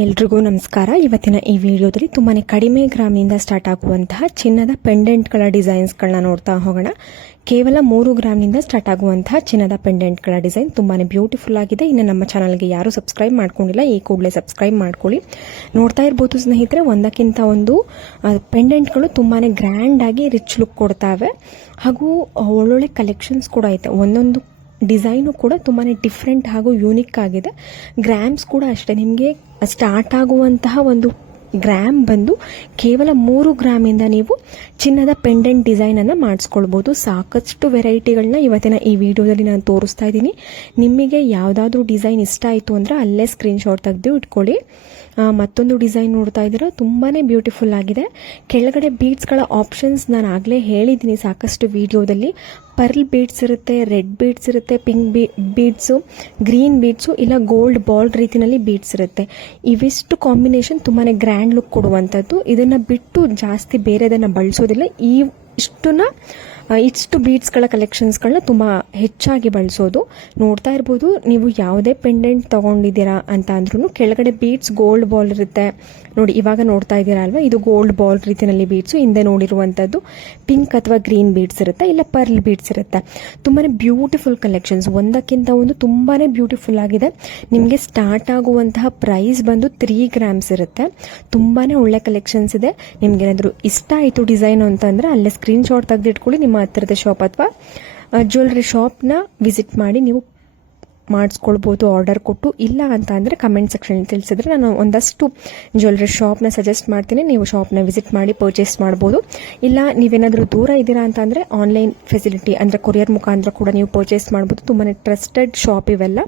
ಎಲ್ರಿಗೂ ನಮಸ್ಕಾರ. ಇವತ್ತಿನ ಈ ವಿಡಿಯೋದಲ್ಲಿ ತುಂಬಾ ಕಡಿಮೆ ಗ್ರಾಮ್ನಿಂದ ಸ್ಟಾರ್ಟ್ ಆಗುವಂತಹ ಚಿನ್ನದ ಪೆಂಡೆಂಟ್ಗಳ ಡಿಸೈನ್ಸ್ಗಳನ್ನ ನೋಡ್ತಾ ಹೋಗೋಣ. ಕೇವಲ 3 ಗ್ರಾಮ್ನಿಂದ ಸ್ಟಾರ್ಟ್ ಆಗುವಂತಹ ಚಿನ್ನದ ಪೆಂಡೆಂಟ್ಗಳ ಡಿಸೈನ್ ತುಂಬಾ ಬ್ಯೂಟಿಫುಲ್ ಆಗಿದೆ. ಇನ್ನು ನಮ್ಮ ಚಾನಲ್ಗೆ ಯಾರು ಸಬ್ಸ್ಕ್ರೈಬ್ ಮಾಡ್ಕೊಂಡಿಲ್ಲ, ಈ ಕೂಡಲೇ ಸಬ್ಸ್ಕ್ರೈಬ್ ಮಾಡ್ಕೊಳ್ಳಿ. ನೋಡ್ತಾ ಇರ್ಬೋದು ಸ್ನೇಹಿತರೆ, ಒಂದಕ್ಕಿಂತ ಒಂದು ಪೆಂಡೆಂಟ್ಗಳು ತುಂಬಾ ಗ್ರ್ಯಾಂಡ್ ಆಗಿ ರಿಚ್ ಲುಕ್ ಕೊಡ್ತಾವೆ. ಹಾಗೂ ಒಳ್ಳೊಳ್ಳೆ ಕಲೆಕ್ಷನ್ಸ್ ಕೂಡ ಐತೆ. ಒಂದೊಂದು ಡಿಸೈನು ಕೂಡ ತುಂಬಾ ಡಿಫ್ರೆಂಟ್ ಹಾಗೂ ಯೂನಿಕ್ ಆಗಿದೆ. ಗ್ರಾಮ್ಸ್ ಕೂಡ ಅಷ್ಟೇ, ನಿಮಗೆ ಸ್ಟಾರ್ಟ್ ಆಗುವಂತಹ ಒಂದು ಗ್ರಾಮ್ ಬಂದು ಕೇವಲ 3 ಗ್ರಾಮಿಂದ ನೀವು ಚಿನ್ನದ ಪೆಂಡೆಂಟ್ ಡಿಸೈನನ್ನು ಮಾಡಿಸ್ಕೊಳ್ಬೋದು. ಸಾಕಷ್ಟು ವೆರೈಟಿಗಳನ್ನ ಇವತ್ತಿನ ಈ ವಿಡಿಯೋದಲ್ಲಿ ನಾನು ತೋರಿಸ್ತಾ ಇದ್ದೀನಿ. ನಿಮಗೆ ಯಾವುದಾದ್ರೂ ಡಿಸೈನ್ ಇಷ್ಟ ಆಯಿತು ಅಂದರೆ ಅಲ್ಲೇ ಸ್ಕ್ರೀನ್ಶಾಟ್ ತೆಗೆದು ಇಟ್ಕೊಳ್ಳಿ. ಮತ್ತೊಂದು ಡಿಸೈನ್ ನೋಡ್ತಾ ಇದ್ದೀರಾ, ತುಂಬಾ ಬ್ಯೂಟಿಫುಲ್ ಆಗಿದೆ. ಕೆಳಗಡೆ ಬೀಡ್ಸ್ಗಳ ಆಪ್ಷನ್ಸ್ ನಾನು ಆಗಲೇ ಹೇಳಿದ್ದೀನಿ ಸಾಕಷ್ಟು ವಿಡಿಯೋದಲ್ಲಿ. ಪರ್ಲ್ ಬೀಡ್ಸ್ ಇರುತ್ತೆ, ರೆಡ್ ಬೀಡ್ಸ್ ಇರುತ್ತೆ, ಪಿಂಕ್ ಬೀಡ್ಸು, ಗ್ರೀನ್ ಬೀಡ್ಸು, ಇಲ್ಲ ಗೋಲ್ಡ್ ಬಾಲ್ ರೀತಿಯಲ್ಲಿ ಬೀಡ್ಸ್ ಇರುತ್ತೆ. ಇವಿಷ್ಟು ಕಾಂಬಿನೇಷನ್ ತುಂಬಾ ಗ್ರ್ಯಾಂಡ್ ಲುಕ್ ಕೊಡುವಂಥದ್ದು. ಇದನ್ನು ಬಿಟ್ಟು ಜಾಸ್ತಿ ಬೇರೆದನ್ನು ಬಳಸೋದಿಲ್ಲ. ಇಷ್ಟು ಬೀಡ್ಸ್ಗಳ ಕಲೆಕ್ಷನ್ಸ್ಗಳನ್ನ ತುಂಬ ಹೆಚ್ಚಾಗಿ ಬಳಸೋದು. ನೋಡ್ತಾ ಇರ್ಬೋದು, ನೀವು ಯಾವುದೇ ಪೆಂಡೆಂಟ್ ತೊಗೊಂಡಿದ್ದೀರಾ ಅಂತ ಅಂದ್ರೂ ಕೆಳಗಡೆ ಬೀಡ್ಸ್ ಗೋಲ್ಡ್ ಬಾಲ್ ಇರುತ್ತೆ ನೋಡಿ. ಇವಾಗ ನೋಡ್ತಾ ಇದ್ದೀರಾ ಅಲ್ವಾ, ಇದು ಗೋಲ್ಡ್ ಬಾಲ್ ರೀತಿಯಲ್ಲಿ ಬೀಡ್ಸು. ಹಿಂದೆ ನೋಡಿರುವಂಥದ್ದು ಪಿಂಕ್ ಅಥವಾ ಗ್ರೀನ್ ಬೀಡ್ಸ್ ಇರುತ್ತೆ, ಇಲ್ಲ ಪರ್ಲ್ ಬೀಡ್ಸ್ ಇರುತ್ತೆ. ತುಂಬಾ ಬ್ಯೂಟಿಫುಲ್ ಕಲೆಕ್ಷನ್ಸ್, ಒಂದಕ್ಕಿಂತ ಒಂದು ತುಂಬಾ ಬ್ಯೂಟಿಫುಲ್ ಆಗಿದೆ. ನಿಮಗೆ ಸ್ಟಾರ್ಟ್ ಆಗುವಂತಹ ಪ್ರೈಸ್ ಬಂದು 3 ಗ್ರಾಮ್ಸ್ ಇರುತ್ತೆ. ತುಂಬಾ ಒಳ್ಳೆ ಕಲೆಕ್ಷನ್ಸ್ ಇದೆ. ನಿಮ್ಗೇನಾದರೂ ಇಷ್ಟ ಆಯಿತು ಡಿಸೈನ್ ಅಂತಂದರೆ ಅಲ್ಲೇ ಸ್ಕ್ರೀನ್ಶಾಟ್ ತೆಗೆದಿಟ್ಕೊಳ್ಳಿ. ನಿಮ್ಮ ಹತ್ತಿರದ ಶಾಪ್ ಅಥವಾ ಜ್ಯುವೆಲ್ರಿ ಶಾಪ್ನ ವಿಸಿಟ್ ಮಾಡಿ ನೀವು ಮಾಡಿಸ್ಕೊಳ್ಬೋದು ಆರ್ಡರ್ ಕೊಟ್ಟು. ಇಲ್ಲ ಅಂತ ಅಂದರೆ ಕಮೆಂಟ್ ಸೆಕ್ಷನ್ ತಿಳಿಸಿದ್ರೆ ನಾನು ಒಂದಷ್ಟು ಜ್ಯುವೆಲ್ರಿ ಶಾಪ್ನ ಸಜೆಸ್ಟ್ ಮಾಡ್ತೀನಿ. ನೀವು ಶಾಪ್ನ ವಿಸಿಟ್ ಮಾಡಿ ಪರ್ಚೇಸ್ ಮಾಡ್ಬೋದು. ಇಲ್ಲ ನೀವೇನಾದರೂ ದೂರ ಇದ್ದೀರಾ ಅಂತ ಅಂದರೆ ಆನ್ಲೈನ್ ಫೆಸಿಲಿಟಿ ಅಂದರೆ ಕೊರಿಯರ್ ಮುಖಾಂತರ ಕೂಡ ನೀವು ಪರ್ಚೇಸ್ ಮಾಡ್ಬೋದು. ತುಂಬಾ ಟ್ರಸ್ಟೆಡ್ ಶಾಪ್ ಇವೆಲ್ಲ.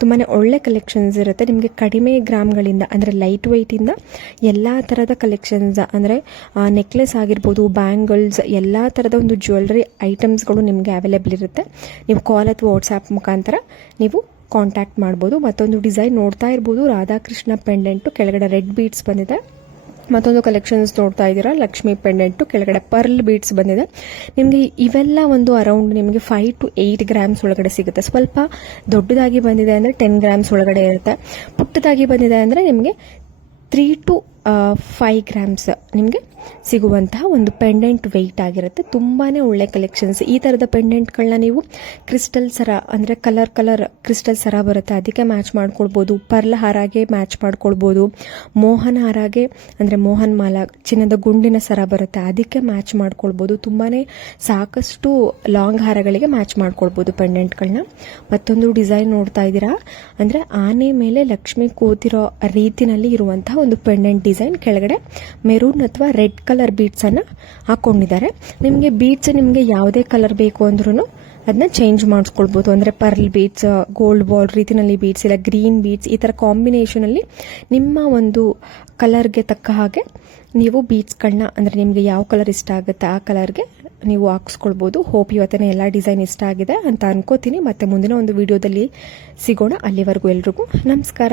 ತುಂಬಾ ಒಳ್ಳೆ ಕಲೆಕ್ಷನ್ಸ್ ಇರುತ್ತೆ. ನಿಮಗೆ ಕಡಿಮೆ ಗ್ರಾಮ್ಗಳಿಂದ ಅಂದರೆ ಲೈಟ್ ವೆಯ್ಟಿಂದ ಎಲ್ಲ ಥರದ ಕಲೆಕ್ಷನ್ಸ್ ಅಂದರೆ ನೆಕ್ಲೆಸ್ ಆಗಿರ್ಬೋದು, ಬ್ಯಾಂಗಲ್ಸ್, ಎಲ್ಲ ಥರದ ಒಂದು ಜ್ಯುವೆಲ್ರಿ ಐಟಮ್ಸ್ಗಳು ನಿಮಗೆ ಅವೈಲೇಬಲ್ ಇರುತ್ತೆ. ನೀವು ಕಾಲ್ ಅಥವಾ ವಾಟ್ಸಾಪ್ ಮುಖಾಂತರ ನೀವು ಕಾಂಟ್ಯಾಕ್ಟ್ ಮಾಡ್ಬೋದು. ಮತ್ತೊಂದು ಡಿಸೈನ್ ನೋಡ್ತಾ ಇರ್ಬೋದು, ರಾಧಾಕೃಷ್ಣ ಪೆಂಡೆಂಟು, ಕೆಳಗಡೆ ರೆಡ್ ಬೀಡ್ಸ್ ಬಂದಿದೆ. ಮತ್ತೊಂದು ಕಲೆಕ್ಷನ್ಸ್ ನೋಡ್ತಾ ಇದ್ದೀರಾ, ಲಕ್ಷ್ಮಿ ಪೆಂಡೆಂಟು, ಕೆಳಗಡೆ ಪರ್ಲ್ ಬೀಡ್ಸ್ ಬಂದಿದೆ. ನಿಮಗೆ ಇವೆಲ್ಲ ಒಂದು ಅರೌಂಡ್ ನಿಮಗೆ 5 to 8 ಗ್ರಾಮ್ಸ್ ಒಳಗಡೆ ಸಿಗುತ್ತೆ. ಸ್ವಲ್ಪ ದೊಡ್ಡದಾಗಿ ಬಂದಿದೆ ಅಂದರೆ 10 ಗ್ರಾಮ್ಸ್ ಒಳಗಡೆ ಇರುತ್ತೆ. ಪುಟ್ಟದಾಗಿ ಬಂದಿದೆ ಅಂದರೆ ನಿಮಗೆ 3 to 5 ಗ್ರಾಮ್ಸ್ ನಿಮಗೆ ಸಿಗುವಂತಹ ಒಂದು ಪೆಂಡೆಂಟ್ ವೆಯ್ಟ್ ಆಗಿರುತ್ತೆ. ತುಂಬಾ ಒಳ್ಳೆ ಕಲೆಕ್ಷನ್ಸ್. ಈ ಥರದ ಪೆಂಡೆಂಟ್ಗಳನ್ನ ನೀವು ಕ್ರಿಸ್ಟಲ್ ಸರ ಅಂದರೆ ಕಲರ್ ಕ್ರಿಸ್ಟಲ್ ಸರ ಬರುತ್ತೆ, ಅದಕ್ಕೆ ಮ್ಯಾಚ್ ಮಾಡ್ಕೊಳ್ಬೋದು. ಪರ್ಲ್ ಹಾರಾಗೆ ಮ್ಯಾಚ್ ಮಾಡ್ಕೊಳ್ಬೋದು. ಮೋಹನ್ ಹಾರಾಗೆ ಅಂದರೆ ಮೋಹನ್ ಮಾಲಾ ಚಿನ್ನದ ಗುಂಡಿನ ಸರ ಬರುತ್ತೆ, ಅದಕ್ಕೆ ಮ್ಯಾಚ್ ಮಾಡ್ಕೊಳ್ಬೋದು. ತುಂಬಾ ಸಾಕಷ್ಟು ಲಾಂಗ್ ಹಾರಗಳಿಗೆ ಮ್ಯಾಚ್ ಮಾಡ್ಕೊಳ್ಬೋದು ಪೆಂಡೆಂಟ್ಗಳನ್ನ. ಮತ್ತೊಂದು ಡಿಸೈನ್ ನೋಡ್ತಾ ಇದ್ದೀರಾ, ಅಂದರೆ ಆನೆ ಮೇಲೆ ಲಕ್ಷ್ಮಿ ಕೂತಿರೋ ರೀತಿನಲ್ಲಿ ಇರುವಂತಹ ಒಂದು ಪೆಂಡೆಂಟ್ ಡಿಸೈನ್. ಕೆಳಗಡೆ ಮೆರೂನ್ ಅಥವಾ ರೆಡ್ ಕಲರ್ ಬೀಡ್ಸನ್ನು ಹಾಕ್ಕೊಂಡಿದ್ದಾರೆ. ನಿಮಗೆ ಬೀಡ್ಸ್ ನಿಮಗೆ ಯಾವುದೇ ಕಲರ್ ಬೇಕು ಅಂದ್ರೂ ಅದನ್ನ ಚೇಂಜ್ ಮಾಡಿಸ್ಕೊಳ್ಬೋದು. ಅಂದರೆ ಪರ್ಲ್ ಬೀಡ್ಸ್, ಗೋಲ್ಡ್ ಬಾಲ್ ರೀತಿಯಲ್ಲಿ ಬೀಡ್ಸ್, ಇಲ್ಲ ಗ್ರೀನ್ ಬೀಡ್ಸ್, ಈ ಥರ ಕಾಂಬಿನೇಷನಲ್ಲಿ ನಿಮ್ಮ ಒಂದು ಕಲರ್ಗೆ ತಕ್ಕ ಹಾಗೆ ನೀವು ಬೀಡ್ಸ್ಗಳನ್ನ ಅಂದರೆ ನಿಮಗೆ ಯಾವ ಕಲರ್ ಇಷ್ಟ ಆಗುತ್ತೆ ಆ ಕಲರ್ಗೆ ನೀವು ಹಾಕ್ಸ್ಕೊಳ್ಬೋದು. ಹೋಪ್ ಇವತ್ತಿನ ಎಲ್ಲ ಡಿಸೈನ್ ಇಷ್ಟ ಆಗಿದೆ ಅಂತ ಅನ್ಕೋತೀನಿ. ಮತ್ತೆ ಮುಂದಿನ ಒಂದು ವಿಡಿಯೋದಲ್ಲಿ ಸಿಗೋಣ. ಅಲ್ಲಿವರೆಗೂ ಎಲ್ರಿಗೂ ನಮಸ್ಕಾರ.